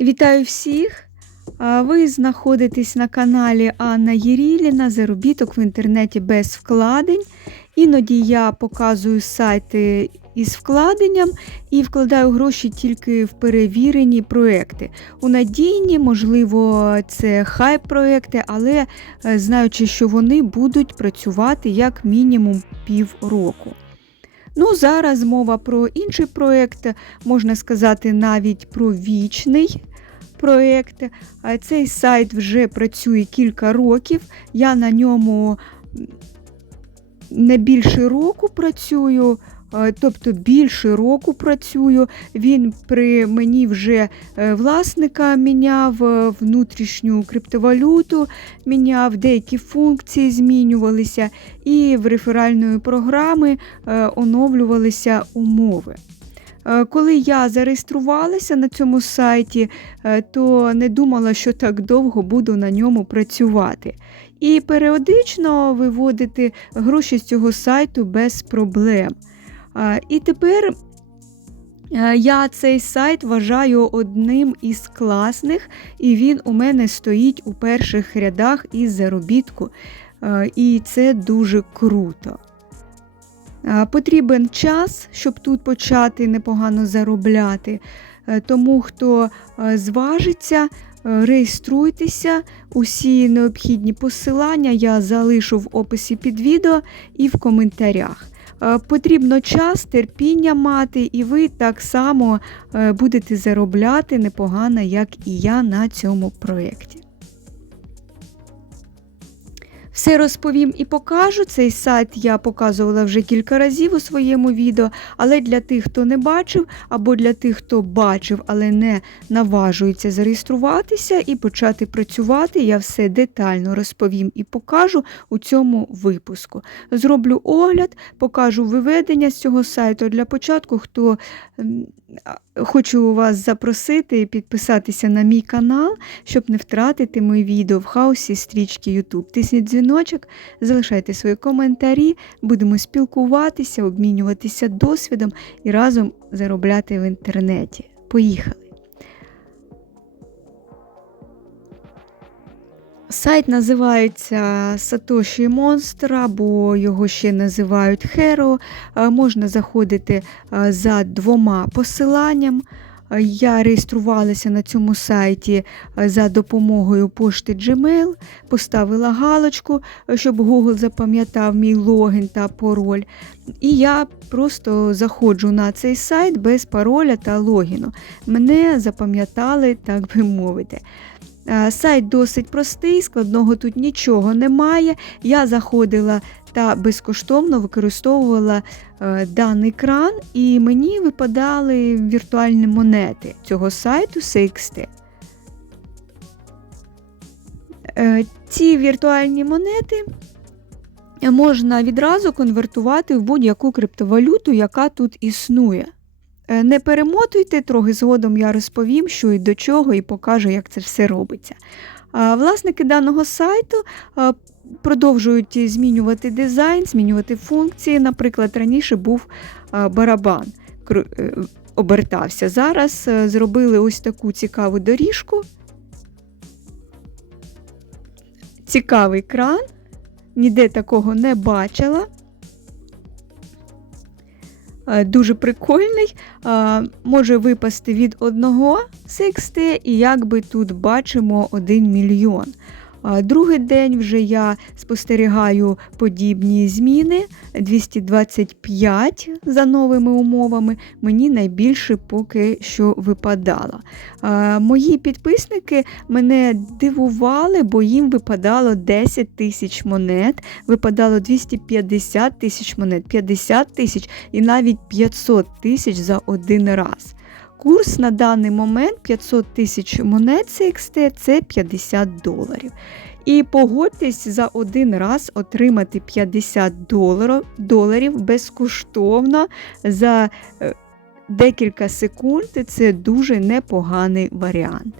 Вітаю всіх! Ви знаходитесь на каналі Анна Єріліна Заробіток в інтернеті без вкладень. Іноді я показую сайти із вкладенням і вкладаю гроші тільки в перевірені проекти. У надійні, можливо, це хайп-проекти, але е, знаючи, що вони будуть працювати як мінімум півроку. Ну, зараз мова про інший проєкт, можна сказати, навіть про вічний проєкт. А Цей сайт вже працює кілька років. Я на ньому не більше року працюю. е, Тобто більше року працюю. Він при мені вже е, власника міняв е, внутрішню криптовалюту, міняв деякі функції, змінювалися, і в реферальної програми оновлювалися умови. Е, Коли я зареєструвалася на цьому сайті, е, то не думала, що так довго буду на ньому працювати. І періодично виводити гроші з цього сайту без проблем. Е, І тепер я цей сайт вважаю одним із класних, і він у мене стоїть у перших рядах із заробітку. І це дуже круто. Потрібен час, щоб тут почати непогано заробляти. Е, Тому хто е, зважиться, е, реєструйтеся. Усі необхідні посилання я залишу в описі під відео і в коментарях. Потрібно час, терпіння мати, і ви так само будете заробляти непогано, як і я на цьому проєкті. Все розповім і покажу. Цей сайт я показувала вже кілька разів у своєму відео, але для тих, хто не бачив, або для тих, хто бачив, але не наважується зареєструватися і почати працювати, я все детально розповім і покажу у цьому випуску. Зроблю огляд, покажу виведення з цього сайту. Для початку, хто хочу вас запросити підписатися на мій канал, щоб не втратити мої відео в хаосі стрічки YouTube. Тисніть дзвіночок, залишайте свої коментарі, будемо спілкуватися, обмінюватися досвідом і разом заробляти в інтернеті. Поїхали! Сайт називається Satoshi Monster, або його ще називають Hero. Е, Можна заходити е, за двома посиланням. Е, Я реєструвалася на цьому сайті е, за допомогою пошти Gmail, поставила галочку, е, щоб Google запам'ятав мій логін та пароль. І я просто заходжу на цей сайт без пароля та логіну. Мене запам'ятали, так би мовити. Сайт досить простий, складного тут нічого немає. Я заходила та безкоштовно використовувала е, даний кран, і мені випадали віртуальні монети цього сайту CXT. Е, Ці віртуальні монети можна відразу конвертувати в будь-яку криптовалюту, яка тут існує. Е, Не перемотуйте, трохи згодом я розповім, що і до чого, і покажу, як це все робиться. Власники даного сайту продовжують змінювати дизайн, змінювати функції. Наприклад, раніше був барабан, е, обертався. Зараз е, зробили ось таку цікаву доріжку. Цікавий кран. Ніде такого не бачила. Е, Дуже прикольний. Е, Може випасти від одного CXT, і якби тут бачимо 1 мільйон. Другий день вже я спостерігаю подібні зміни. 225 за новими умовами. Мені найбільше поки що випадало. Мої підписники мене дивували, бо їм випадало 10 тисяч монет, випадало 250 тисяч монет, 50 тисяч і навіть 500 тисяч за один раз. Курс на даний момент 500 тисяч монет CXT – це 50 доларів. І погодьтесь за один раз отримати 50 доларів, безкоштовно за е, декілька секунд. Це дуже непоганий варіант.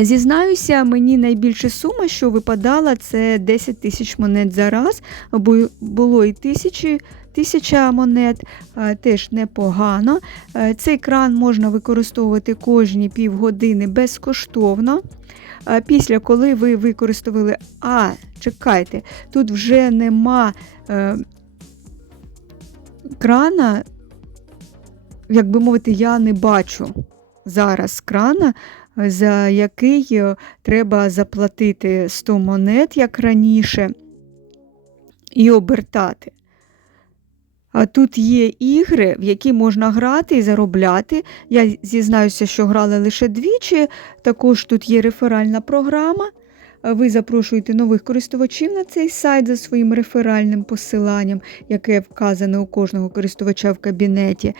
Зізнаюся, мені найбільша сума, що випадала, це 10 тисяч монет за раз, бо було і тисячі 1000 монет, е, теж непогано. Е, Цей кран можна використовувати кожні півгодини безкоштовно. Е, Після коли ви використовували, а, чекайте, тут вже нема е, крана, як би мовити, я не бачу зараз крана, за який треба заплатити 100 монет, як раніше, і обертати. Тут є ігри, в які можна грати і заробляти. Я зізнаюся, що грала лише двічі. Також тут є реферальна програма. Ви запрошуєте нових користувачів на цей сайт за своїм реферальним посиланням, яке вказане у кожного користувача в кабінеті.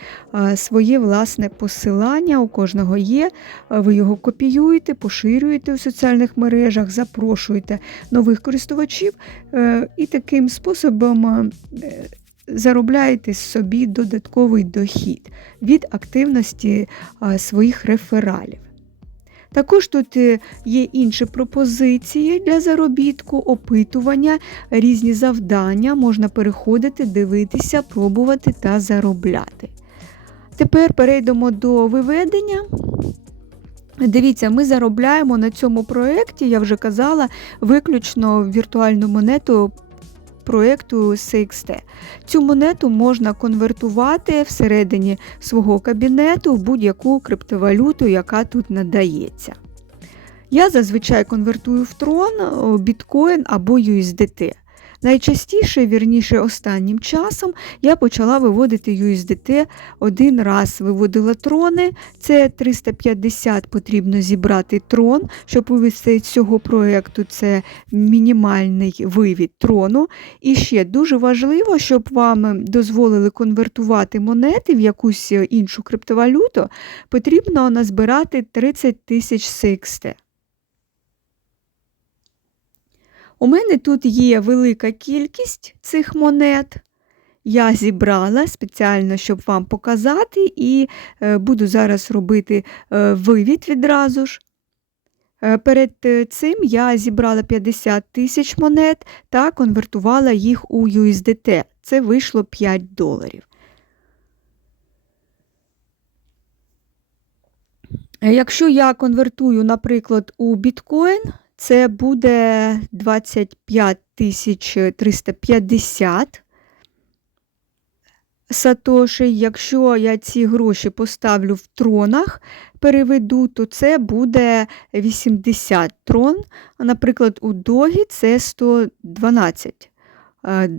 Своє власне посилання у кожного є. Ви його копіюєте, поширюєте у соціальних мережах, запрошуєте нових користувачів е, і таким способом. Заробляєте собі додатковий дохід від активності своїх рефералів. Також тут е, є інші пропозиції для заробітку, опитування, різні завдання, можна переходити, дивитися, пробувати та заробляти. Тепер перейдемо до виведення. Дивіться, ми заробляємо на цьому проєкті, я вже казала, виключно віртуальну монету проєкту CXT. Цю монету можна конвертувати всередині свого кабінету в будь-яку криптовалюту, яка тут надається. Я зазвичай конвертую в трон, біткоін або USDT. Найчастіше, вірніше, останнім часом я почала виводити USDT один раз. Виводила трони, це 350 потрібно зібрати трон, щоб вивести з цього проєкту це мінімальний вивід трону. І ще дуже важливо, щоб вам дозволили конвертувати монети в якусь іншу криптовалюту, потрібно назбирати 30 тисяч CXT. У мене тут є велика кількість цих монет. Я зібрала спеціально, щоб вам показати, і е, буду зараз робити е, вивід відразу ж. Е, Перед цим я зібрала 50 тисяч монет та конвертувала їх у USDT. Це вийшло 5 доларів. Якщо я конвертую, наприклад, у біткоін, це буде 25 350 сатоші. Якщо я ці гроші поставлю в тронах, переведу, то це буде 80 трон. А, Наприклад, у догі це 112 е,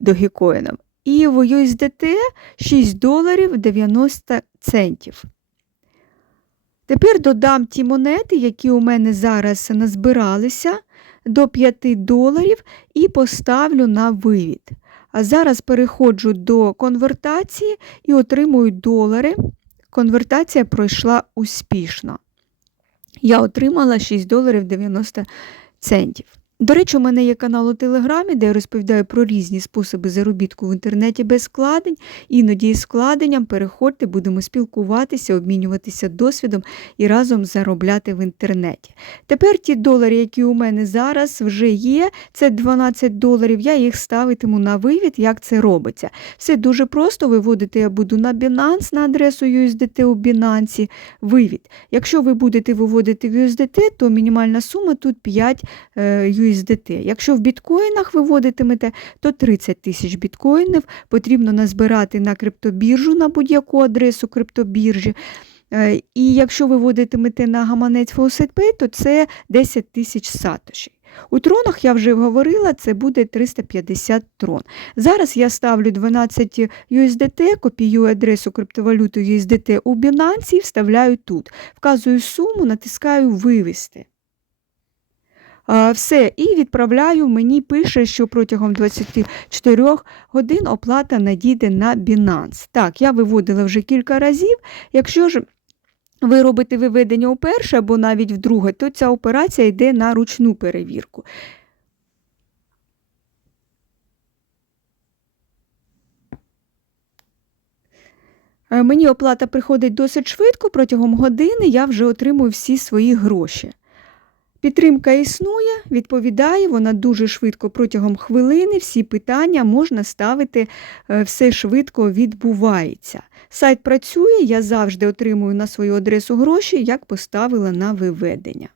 догікоїнів. І в USDT 6 доларів 90 центів. Тепер додам ті монети, які у мене зараз назбиралися до 5 доларів і поставлю на вивід. А зараз переходжу до конвертації і отримую долари. Конвертація пройшла успішно. Я отримала 6 доларів 90 центів. До речі, у мене є канал у Телеграмі, де я розповідаю про різні способи заробітку в інтернеті без складень. Іноді із складенням переходьте, будемо спілкуватися, обмінюватися досвідом і разом заробляти в інтернеті. Тепер ті долари, які у мене зараз вже є, це 12 доларів. Я їх ставитиму на вивід, як це робиться. Все дуже просто. Виводити я буду на Binance, на адресу USDT у Binance, вивід. Якщо ви будете виводити в USDT, то мінімальна сума тут 5 USDT. Якщо в біткоїнах виводитимете, то 30 тисяч біткоїнів потрібно назбирати на криптобіржу на будь-яку адресу криптобіржі. Е, І якщо виводитимете на гаманець FaucetPay, то це 10 тисяч сатошей. У тронах, я вже говорила, це буде 350 трон. Зараз я ставлю 12 USDT, копіюю адресу криптовалюти USDT у Binance і вставляю тут. Вказую суму, натискаю Вивести. Все, і відправляю, мені пише, що протягом 24 годин оплата надійде на Binance. Так, я виводила вже кілька разів. Якщо ж ви робите виведення уперше або навіть вдруге, то ця операція йде на ручну перевірку. Е, Мені оплата приходить досить швидко, протягом години я вже отримую всі свої гроші. Підтримка існує, відповідає, вона дуже швидко протягом хвилини. Всі питання можна ставити, е, все швидко відбувається. Сайт працює, я завжди отримую на свою адресу гроші, як поставила на виведення.